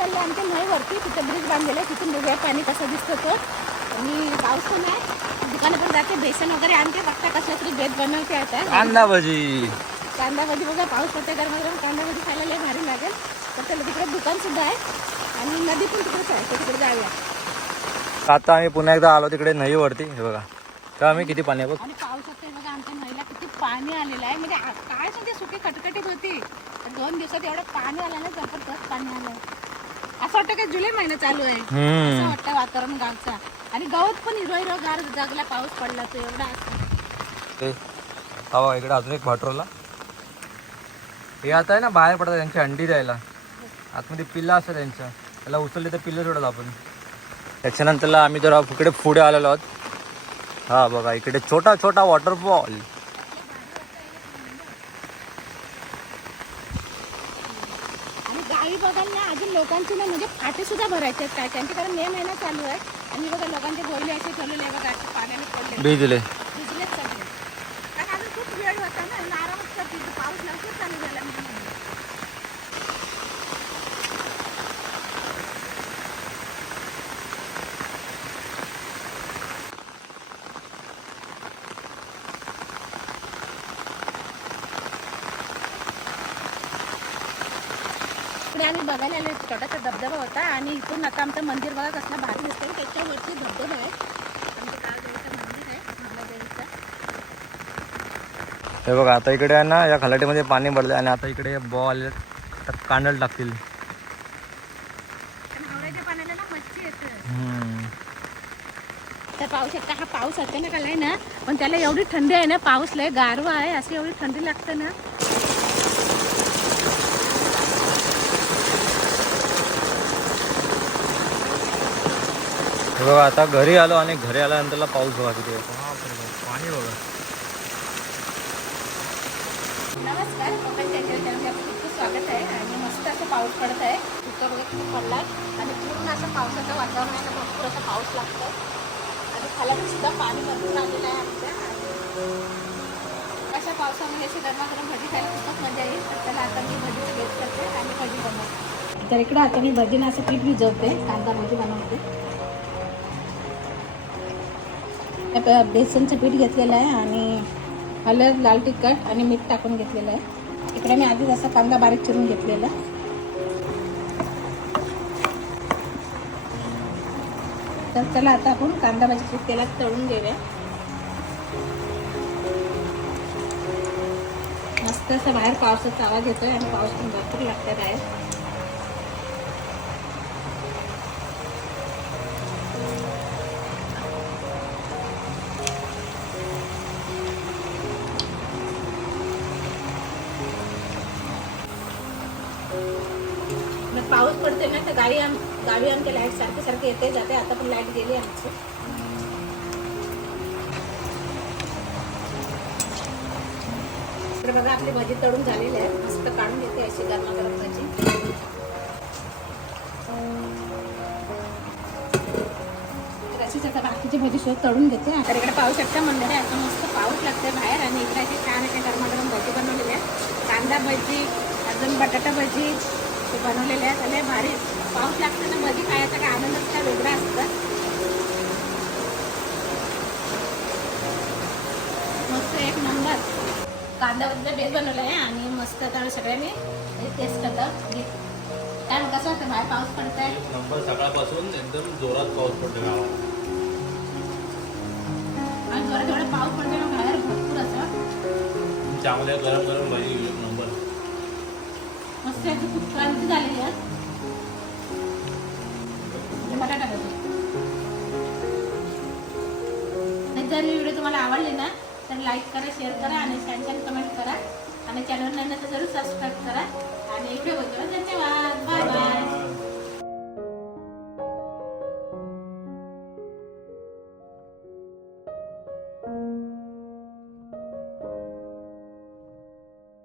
चाललं आमच्या नळीवरती तिथं ब्रिज बांधलेलं आहे तिथून बघूया पाणी कसं दिसतं तो. आणि पाऊस पण आहे. दुकानं पण जाते बेसन वगैरे आणते बघता कसं तरी बेत बनवते आता. कांदा भजी कांदा भजी बघा पाऊस पडते गरम गरम कांदा भजी खायला लय भारी लागेल. तर त्याला तिकडे दुकान सुद्धा आहे. आणि नदी पण तिकडेच आहे तिकडे जाऊया. आता आम्ही पुन्हा एकदा आलो तिकडे नईवरती हे बघा. तर आम्ही किती पाणी आहे बघ. आणि ते बघा आमच्या नदीला किती पाणी आलेलं आहे. म्हणजे काय सांगते सुकी कटकटीत होती. दोन दिवसात एवढं पाणी आलं ना जबरदस्त पाणी आलं. असं वाटतं की जुलै महिना चालू आहे. असं वाटतं वातावरण गावचा. आणि गवत पण हिरो हिरो गार जगला पाऊस पडला तो एवढा. ते इकडे अजून एक भाटरोला हे आता आहे ना बाहेर पडतात त्यांची अंडी द्यायला. आतमध्ये पिल्लं असतात त्यांच्या. त्याला उचलले तर पिल्लं सोडत आपण. त्याच्यानंतरला आम्ही जरा इकडे पुढे आलेलो आहोत. हा बघा इकडे छोटा छोटा वॉटरफॉल आणि गावी लोकांची ना म्हणजे फाटे सुद्धा भरायचे आहेत काय त्यांचे कारण मे महिना चालू आहे. आणि बघा लोकांचे गोयले असे ठेवलेले आहे बघा पाण्याने पडले भिजले भिजलेच सगळे कारण अजून खूप वेळ होता ना आणि आरामच करते इथं पाऊस लवकर चालू झाला मे महिन्यात. इकडे आम्ही बघायला आलो छोटासा धबधबा होता आणि इथून आता आमचं मंदिर बघा कसलं भारी दिसतंय. त्याच्यावरती धबधबा आहे. हे बघा आता इकडे आहे ना या खलाटीमध्ये पाणी भरले आणि आता इकडे बॉल कांडल टाकतील. येते. तर पाऊस शकता हा पाऊस अचानक आलाय ना पण त्याला एवढी थंडी आहे ना पाऊस लय गारवा आहे अशी एवढी थंडी लागते ना. हे बघा आता घरी आलो आणि घरी आल्यानंतरला पाऊस बघा किती पाणी बघा. नमस्कार स्वागत आहे आणि मस्त असं पाऊस पडत आहे. पडला आणि पूर्ण असं पावसाचं वातावरण आहे भरपूर असं पाऊस लागतो आणि खाल्यावर सुद्धा पाणी भरपूर आलेलं आहे आमच्या. आणि अशा पावसामध्ये अशी गरमागरम भजी खायला खूपच मजा येईल. तर त्याला आता मी भजीचं बेस करते आणि भजी बनवते. तर इकडं आता मी भजीनं असं पीठ भिजवते कांदा भजी बनवते. आता बेसनचं पीठ घेतलेलं आहे आणि हलद लाल तिखट आणि मीठ टाकून घेतलेलं आहे. इकडे मी आधीच असा कांदा बारीक चिरून घेतलेला. तर त्याला आता आपण कांदा भाजी तेलात तळून घेऊया. मस्त असं बाहेर पावसाचा आवाज येतोय आणि पाऊस पण भरपूर लागतात बाहेर. मग पाऊस पडते ना तर गाडी आम गावी आमच्या लाइट सारखे सारखे येते जाते. आता पण लाइट गेली आमची. तर बघा आपली भजी तळून झालेली आहे. मस्त काढून घेते अशी गरमागरम भजी. तर अशीच आता बाकीची भजी शोध तळून घेते. तर इकडे पाऊस शकता मंदिर आहे आता मस्त पाऊस लागते बाहेर आणि इकडे अशी छान अशी गरमागरम भजी बनवलेली आहे. कांदा भजी बटाटा भजी ते बनवलेले आहेत. आणि भारी. पाऊस लागताना भजी खायचा काय आनंदच काय वेगळा असतं. मस्त एक नंबर कांदा बद्दल बेस बनवलं आहे आणि मस्त आम्ही सगळ्यांनी टेस्ट करतो. काय मग कसं वाटतं बाहेर पाऊस पडत आहे नंबर सकाळपासून एकदम जोरात पाऊस पडतो आणि जोरात जेवढा पाऊस पडतो ना बाहेर भरपूर असं. त्यामध्ये गरम गरम भाजी घेऊ एक नंबर मस्त याची क्रांती झालेली आहे बटाटा भजी जर ही व्हिडिओ तुम्हाला आवडले ना तर लाईक करा शेअर करा आणि छान छान कमेंट करा. आणि चॅनल नाही ना तर जरूर सबस्क्राईब करा. आणि व्हिडिओ बघा धन्यवाद. Bye bye